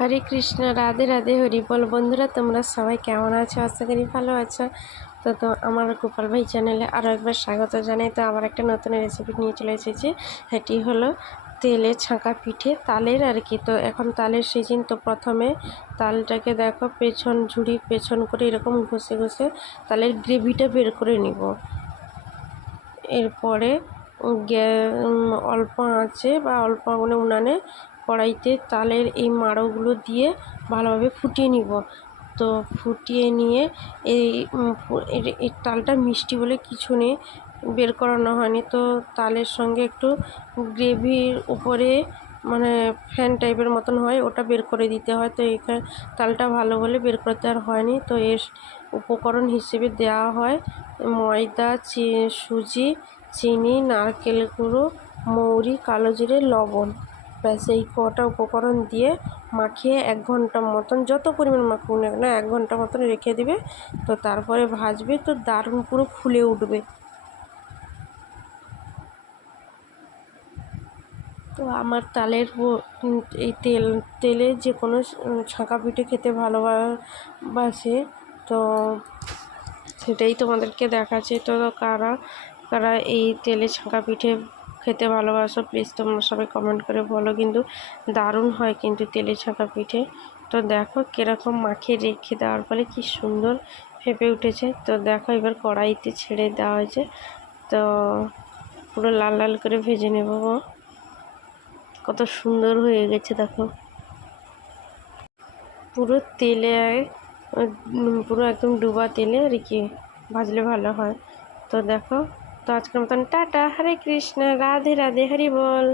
হরে কৃষ্ণ, রাধে রাধে হরি বল বন্ধুরা, তোমরা সবাই কেমন আছো? আশা করি ভালো আছো। তো তো আমার গোপাল ভাই চ্যানেলে আরও একবার স্বাগত জানাই। তো আবার একটা নতুন রেসিপি নিয়ে চলে এসেছি। সেটি হলো তেলে ছাঁকা পিঠে তালের আর কি। তো এখন তালের সিজন তো প্রথমে তালটাকে দেখো পেছন, ঝুড়ি পেছন করে এরকম ঘষে ঘষে তালের গ্রেভিটা বের করে নিব। এরপরে গ্যা- অল্প আঁচে বা অল্প মানে উনানে কড়াইতে তালের এই মাড়োগুলো দিয়ে ভালোভাবে ফুটিয়ে নিব। তো ফুটিয়ে নিয়ে এই এই তালটা মিষ্টি বলে কিছু নেই, বের করানো হয়নি। তো তালের সঙ্গে একটু গ্রেভির উপরে মানে ফ্যান টাইপের মতন হয়, ওটা বের করে দিতে হয়। তো এখানে তালটা ভালো বলে বের করতে আর হয়নি। তো এর উপকরণ হিসেবে দেওয়া হয় ময়দা সুজি, চিনি, নারকেল গুঁড়ো, মৌরি, কালো জিরে, লবণ। ব্যাস, এই কটা উপকরণ দিয়ে মাখিয়ে এক ঘণ্টা মতন, যত পরিমাণ মাখুক না কেন, এক ঘণ্টা মতন রেখে দিবে। তো তারপরে ভাজবে, তো দারুণ পুরো ফুলে উঠবে। তো আমার তালের এই তেল, তেলে যে কোনো ছাঁকা পিঠে খেতে ভালোবাসে, তো সেটাই তোমাদেরকে দেখাচ্ছে। তো কারা কারা এই তেলে ছাঁকা পিঠে খেতে ভালোবাসো প্লিজ তোমরা সবাই কমেন্ট করে বলো। কিন্তু দারুণ হয় কিন্তু তেলে ছাঁকা পিঠে। তো দেখো কীরকম মাখিয়ে রেখে দেওয়ার ফলে কি সুন্দর ফেপে উঠেছে। তো দেখো এবার কড়াইতে ছেড়ে দেওয়া হয়েছে। তো পুরো লাল লাল করে ভেজে নেব। কত সুন্দর হয়ে গেছে, দেখো। পুরো তেলে পুরো একদম ডুবা তেলে আর কি ভাজলে ভালো হয়। তো দেখো তো আজকের মতন টাটা হরে কৃষ্ণ রাধে রাধে হরি বল।